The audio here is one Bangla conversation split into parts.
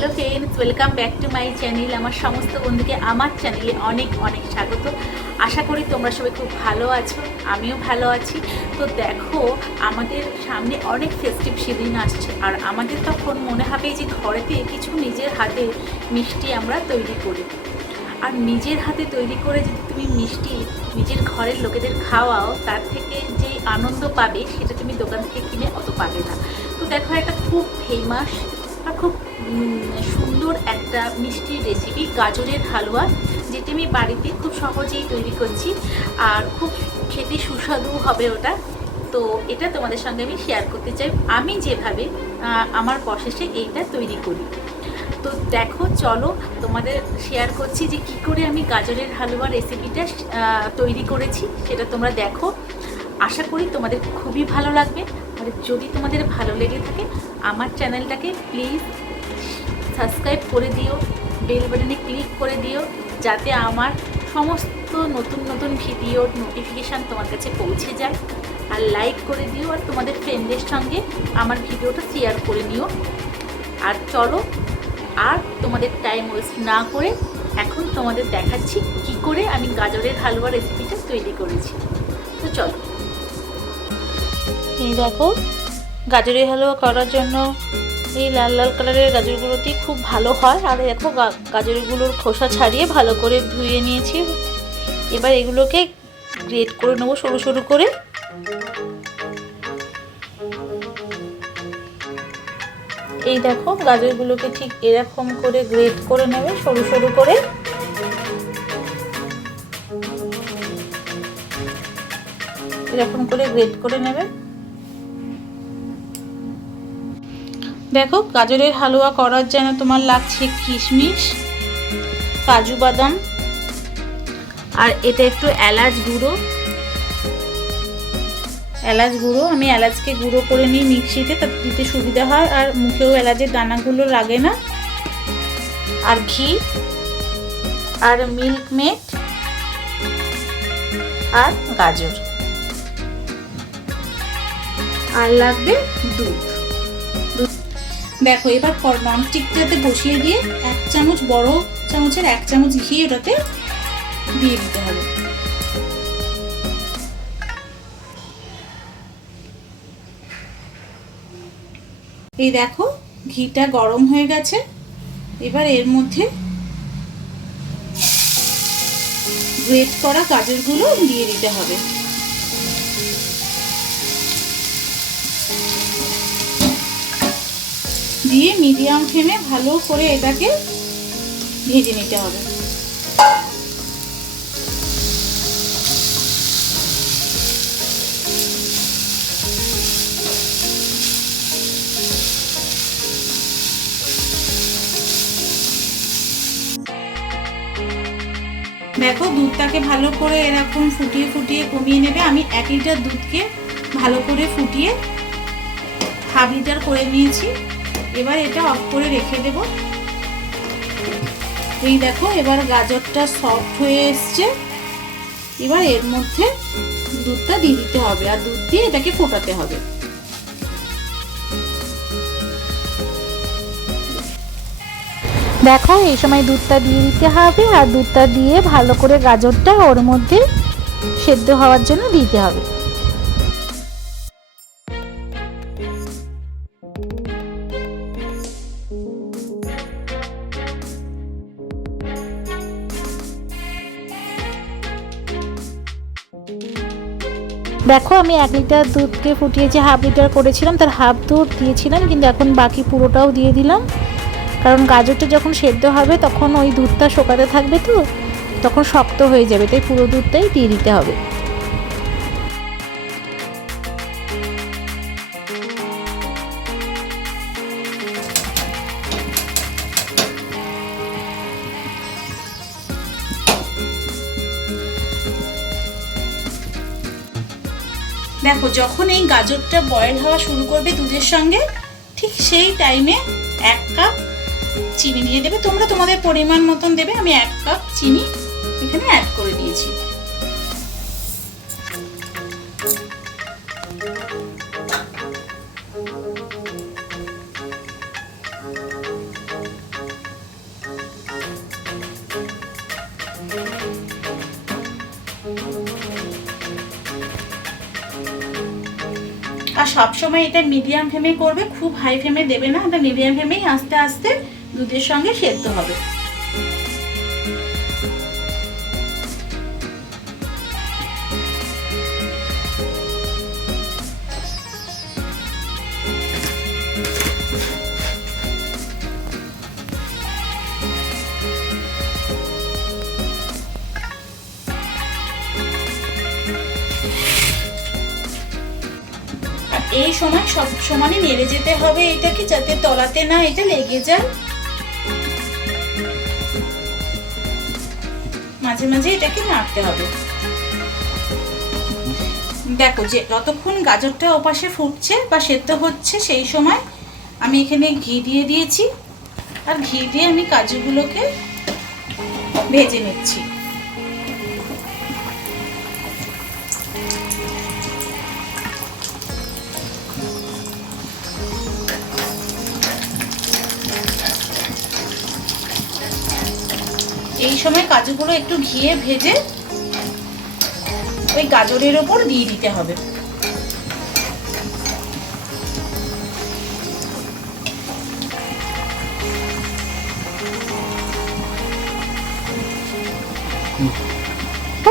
Hello friends, welcome back to my channel. আমার সমস্ত বন্ধুকে আমার চ্যানেলে অনেক অনেক স্বাগত। আশা করি তোমরা সবাই খুব ভালো আছো, আমিও ভালো আছি। তো দেখো, আমাদের সামনে অনেক ফেস্টিভ সিজন আসছে, আর আমাদের তখন মনে হবে যে ঘরেতে কিছু নিজের হাতে মিষ্টি আমরা তৈরি করি। আর নিজের হাতে তৈরি করে যদি তুমি মিষ্টি নিজের ঘরের লোকেদের খাওয়াও, তার থেকে যে আনন্দ পাবে সেটা তুমি দোকান থেকে কিনে অত পাবে না। তো দেখো, একটা খুব ফেমাস আর খুব সুন্দর একটা মিষ্টির রেসিপি, গাজরের হালুয়া, যেটি আমি বাড়িতে খুব সহজেই তৈরি করছি, আর খুব খেতে সুস্বাদু হবে ওটা। তো এটা তোমাদের সঙ্গে আমি শেয়ার করতে চাই, আমি যেভাবে আমার প্রসেসে এইটা তৈরি করি। তো দেখো, চলো তোমাদের শেয়ার করছি যে কি করে আমি গাজরের হালুয়া রেসিপিটা তৈরি করেছি, সেটা তোমরা দেখো। আশা করি তোমাদের খুবই ভালো লাগবে। আর যদি তোমাদের ভালো লেগে থাকে, আমার চ্যানেলটাকে প্লিজ সাবস্ক্রাইব করে দিও, বেল বাটনে ক্লিক করে দিও, যাতে আমার সমস্ত নতুন নতুন ভিডিওর নোটিফিকেশান তোমার কাছে পৌঁছে যায়। আর লাইক করে দিও, আর তোমাদের ফ্রেন্ডদের সঙ্গে আমার ভিডিওটা শেয়ার করে নিও। আর চলো, আর তোমাদের টাইম ওয়েস্ট না করে এখন তোমাদের দেখাচ্ছি কি করে আমি গাজরের হালুয়া রেসিপিটা তৈরি করেছি। তো চলো। এই দেখো, গাজরের হালুয়া করার জন্য এই লাল লাল কালারের গাজরগুলোতেই খুব ভালো হয়। আর দেখো, গাজরগুলোর খোসা ছাড়িয়ে ভালো করে ধুয়ে নিয়েছি। এবার এগুলোকে গ্রেট করে নেবো সরু সরু করে। এই দেখো, গাজরগুলোকে ঠিক এরকম করে গ্রেট করে নেবে সরু সরু করে। এরকম করে গ্রেট করে নেবে। দেখো, গাজরের হালুয়া করার জন্য তোমার লাগছে কিশমিশ, কাজু বাদাম, আর এটা একটু এলাচ গুঁড়ো। আমি এলাচকে গুঁড়ো করে নিই মিক্সিতে, তাতে দিতে সুবিধা হয়, আর মুখেও এলাচের দানাগুলো লাগে না। আর ঘি, আর মিল্ক মেড, আর গাজর, আর লাগবে দুধ। দেখো, এবার ননস্টিকটাতে বসিয়ে দিয়ে 1 চামচ, বড় চামচের 1 চামচ ঘি ওটাতে দিয়ে দিতে হবে। এই দেখো, ঘিটা গরম হয়ে গেছে। এবার এর মধ্যে গ্রেট করা গাজরগুলো দিয়ে দিতে হবে। দিয়ে মিডিয়াম ফ্লেমে ভালো করে এটাকে ভেজে নিতে হবে। দেখো, দুধটাকে ভালো করে এরকম ফুটিয়ে ফুটিয়ে কমিয়ে নেবে। আমি 1 লিটার দুধকে ভালো করে ফুটিয়ে ½ লিটার করে নিয়েছি। এবার এটা অফ করে রেখে দেব। এই দেখো, এবার গাজরটা সফট হয়ে এসছে। এবার এর মধ্যে দুধটা দিয়ে দিতে হবে, আর দুধ দিয়ে এটাকে ফোটাতে হবে। দেখো, এই সময় দুধটা দিয়ে দিতে হবে, আর দুধটা দিয়ে ভালো করে গাজরটা ওর মধ্যে সেদ্ধ হওয়ার জন্য দিতে হবে। দেখো, আমি 1 লিটার দুধকে ফুটিয়েছি, ½ লিটার করেছিলাম, তার হাফ দুধ দিয়েছিলাম, কিন্তু এখন বাকি পুরোটাও দিয়ে দিলাম। কারণ গাজরটা যখন সেদ্ধ হবে তখন ওই দুধটা শুকাতে থাকবে, তো তখন শক্ত হয়ে যাবে, তাই পুরো দুধটাই দিয়ে দিতে হবে। দেখো, যখন এই গাজরটা বয়েল হওয়া শুরু করবে দুধের সঙ্গে, ঠিক সেই টাইমে 1 কাপ চিনি দিয়ে দেবে। তোমরা তোমাদের পরিমাণ মতন দেবে। আমি 1 কাপ চিনি এখানে অ্যাড করে দিয়েছি। আর সবসময় এটা মিডিয়াম ফ্লেমে করবে, খুব হাই ফ্লেমে দেবে না, এটা মিডিয়াম ফ্লেমেই আস্তে আস্তে দুধের সঙ্গে সেদ্ধ হবে। এই সময় সব সমানে নেড়ে যেতে হবে এটাকে, যাতে তলাতে না এটা লেগে যায়। মাঝে মাঝে এটাকে নাড়তে হবে। দেখো যে যতক্ষণ গাজরটা ওপাশে ফুটছে বা সেদ্ধ হচ্ছে, সেই সময় আমি এখানে ঘি দিয়ে দিয়েছি, আর ঘি দিয়ে আমি কাজুগুলোকে ভেজে নিচ্ছি। এই সময় কাজুগুলো একটু ঘিয়ে ভেজে ওই গাজরের ওপর দিয়ে দিতে হবে।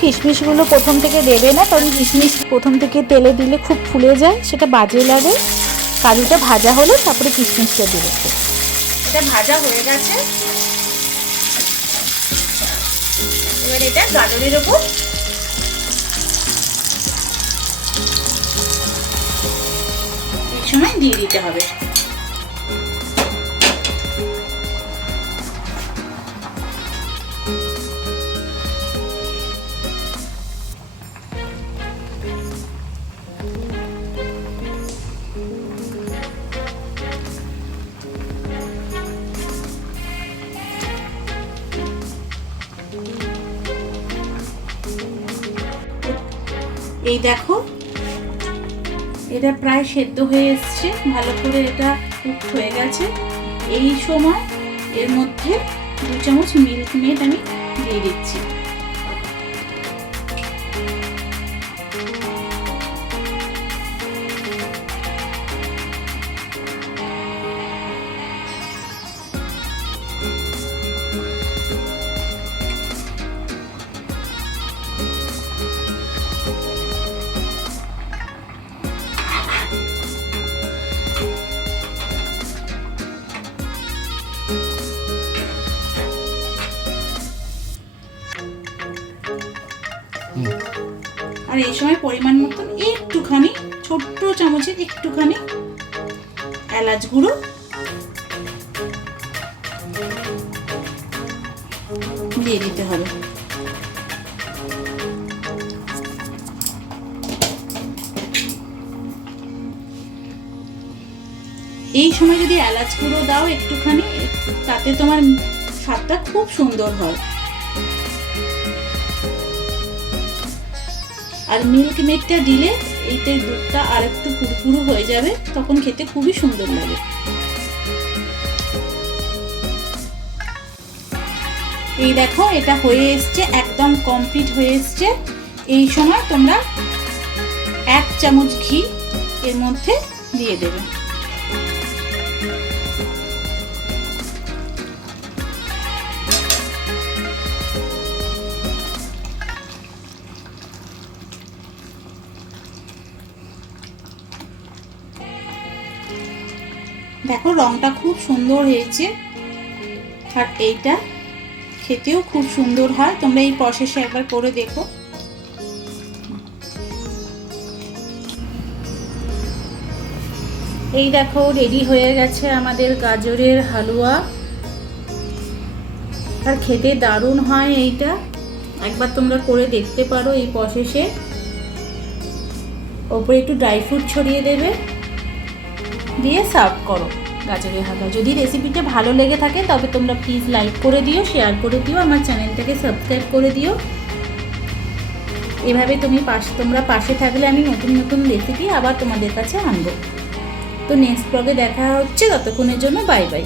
কিশমিশগুলো প্রথম থেকে দেবে না, কারণ কিশমিশ প্রথম থেকে তেলে দিলে খুব ফুলে যায়, সেটা বাজে লাগে। কাজুটা ভাজা হলে তারপরে কিশমিশটা দিবে। এটা ভাজা হয়ে গেছে, এবার এটা গাজরের ওপর এই সময় দিয়ে দিতে হবে। এই দেখো এটা প্রায় সেদ্ধ হয়ে এসছে, ভালো করে এটা কুক হয়ে গেছে। এই সময় এর মধ্যে 2 চামচ মিল্ক মেড আমি দিয়ে দিচ্ছি। আর এই সময় পরিমাণ মতন একটুখানি, ছোট্ট চামচের একটুখানি এলাচ গুঁড়ো দিয়ে দিতে হবে। এই সময় যদি এলাচ গুঁড়ো দাও একটুখানি, তাতে তোমার স্বাদটা খুব সুন্দর হয়। আর মিল্ক মেডটা দিলে এইটা দুধটা আর একটু পুরপুরু হয়ে যাবে, তখন খেতে খুবই সুন্দর লাগে। এই দেখো এটা হয়ে এসছে, একদম কমপ্লিট হয়ে এসছে। এই সময় তোমরা 1 চামচ ঘি এর মধ্যে দিয়ে দেবে। দেখো রংটা খুব সুন্দর হয়েছে, আর এইটা খেতেও খুব সুন্দর হয়। তোমরা এই প্রসেসে একবার করে দেখো। এই দেখো রেডি হয়ে গেছে আমাদের গাজরের হালুয়া, আর খেতে দারুণ হয় এইটা। একবার তোমরা করে দেখতে পারো এই প্রসেসে। ওপরে একটু ড্রাই ফ্রুট ছড়িয়ে দেবে, দিয়ে সার্ভ করো গাজরের হালুয়া। যদি রেসিপিটা ভালো লেগে থাকে তবে তোমরা প্লিজ লাইক করে দিও, শেয়ার করে দিও, আমার চ্যানেলটাকে সাবস্ক্রাইব করে দিও। এভাবে তোমরা পাশে থাকলে আমি নতুন নতুন রেসিপি আবার তোমাদের কাছে আনবো। তো নেক্সট ব্লগে দেখা হচ্ছে, ততক্ষণের জন্য বাই বাই।